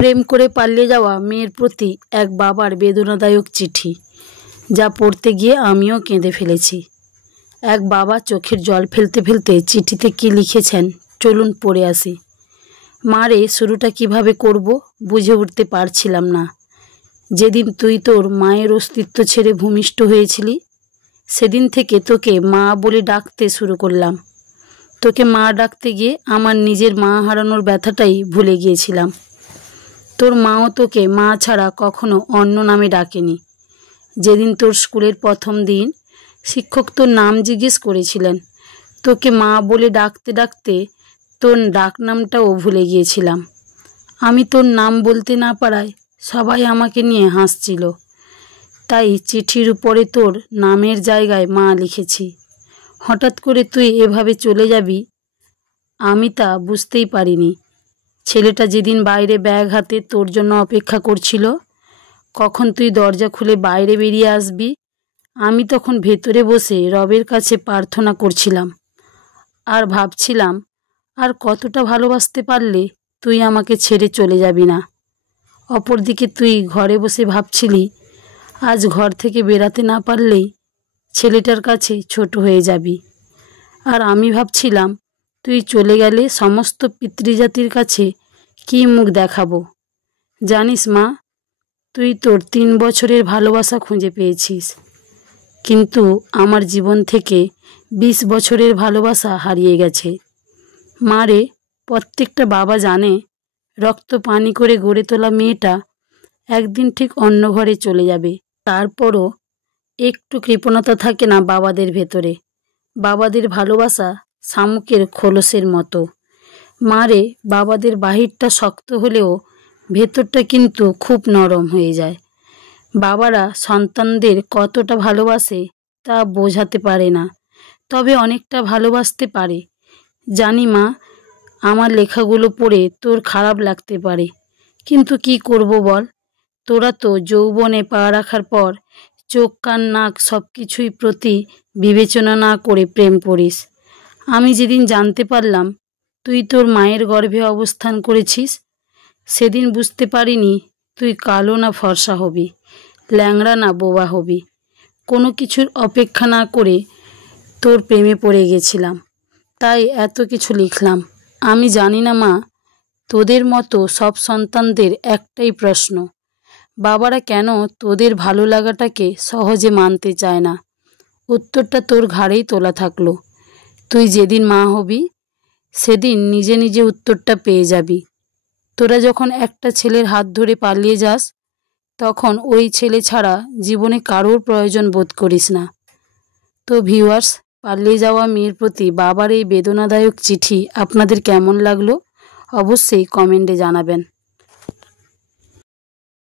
প্রেম করে পালিয়ে যাওয়া মেয়ের প্রতি এক বাবার বেদনাদায়ক চিঠি, যা পড়তে গিয়ে আমিও কেঁদে ফেলেছি। এক বাবা চোখের জল ফেলতে ফেলতে চিঠিতে কি লিখেছেন চলুন পড়ে আসি। মারে, শুরুটা কিভাবে করব বুঝে উঠতে পারছিলাম না। যেদিন তুই তোর মায়ের অস্তিত্ব ছেড়ে ভূমিষ্ঠ হয়েছিলি, সেদিন থেকে তোকে মা বলে ডাকতে শুরু করলাম। তোকে মা ডাকতে গিয়ে আমার নিজের মা হারানোর ব্যথাটাই ভুলে গিয়েছিলাম। তোর মাও তোকে মা ছাড়া কখনো অন্য নামে ডাকেনি। যেদিন তোর স্কুলের প্রথম দিন শিক্ষক তোর নাম জিজ্ঞেস করেছিলেন, তোকে মা বলে ডাকতে ডাকতে তোর ডাকনামটাও ভুলে গিয়েছিলাম। আমি তোর নাম বলতে না পারায় সবাই আমাকে নিয়ে হাসছিল। তাই চিঠির উপরে তোর নামের জায়গায় মা লিখেছি। হঠাৎ করে তুই এভাবে চলে যাবি আমি তা বুঝতেই পারিনি। ছেলেটা যেদিন বাইরে ব্যাগ হাতে তোর জন্য অপেক্ষা করছিল, কখন তুই দরজা খুলে বাইরে বেরিয়ে আসবি, আমি তখন ভেতরে বসে রবের কাছে প্রার্থনা করছিলাম আর ভাবছিলাম আর কতটা ভালোবাসতে পারলে তুই আমাকে ছেড়ে চলে যাবি না। অপরদিকে তুই ঘরে বসে ভাবছিলি আজ ঘর থেকে বেরাতে না পারলেই ছেলেটার কাছে ছোট হয়ে যাবি। আর আমি ভাবছিলাম তুই চলে গেলে সমস্ত পিতৃজাতির কাছে কী মুখ দেখাবো। জানিস মা, তুই তোর 3 বছরের ভালোবাসা খুঁজে পেয়েছিস, কিন্তু আমার জীবন থেকে 20 বছরের ভালোবাসা হারিয়ে গেছে। মারে, প্রত্যেকটা বাবা জানে রক্ত পানি করে গড়ে তোলা মেয়েটা একদিন ঠিক অন্য ঘরে চলে যাবে। তারপরও একটু কৃপণতা থাকে না বাবাদের ভেতরে। বাবাদের ভালোবাসা শামুকের খোলসের মতো। মারে, বাবাদের বাহিরটা শক্ত হলেও ভেতরটা কিন্তু খুব নরম হয়ে যায়। বাবারা সন্তানদের কতটা ভালোবাসে তা বোঝাতে পারে না, তবে অনেকটা ভালোবাসতে পারে। জানি মা, আমার লেখাগুলো পড়ে তোর খারাপ লাগতে পারে, কিন্তু কি করব বল। তোরা তো যৌবনে পা রাখার পর চোখ কান নাক সব কিছুই প্রতি বিবেচনা না করে প্রেম করিস। আমি যেদিন জানতে পারলাম তুই তোর মায়ের গর্ভে অবস্থান করেছিস, সেদিন বুঝতে পারিনি তুই কালো না ফর্সা হবি, ল্যাংড়া না বোবা হবি। কোনো কিছুর অপেক্ষা না করে তোর প্রেমে পড়ে গেছিলাম, তাই এত কিছু লিখলাম। আমি জানি না মা, তোদের মতো সব সন্তানদের একটাই প্রশ্ন, বাবারা কেন তোদের ভালো লাগাটাকে সহজে মানতে চায় না। উত্তরটা তোর ঘাড়েই তোলা থাকলো। তুই যেদিন মা হবি সেদিন নিজে নিজে উত্তরটা পেয়ে যাবি। তোরা যখন একটা ছেলের হাত ধরে পালিয়ে যাস, তখন ওই ছেলে ছাড়া জীবনে কারোর প্রয়োজন বোধ করিস না। তো ভিউয়ার্স, পালিয়ে যাওয়া মেয়ের প্রতি বাবার এই বেদনাদায়ক চিঠি আপনাদের কেমন লাগলো অবশ্যই কমেন্টে জানাবেন।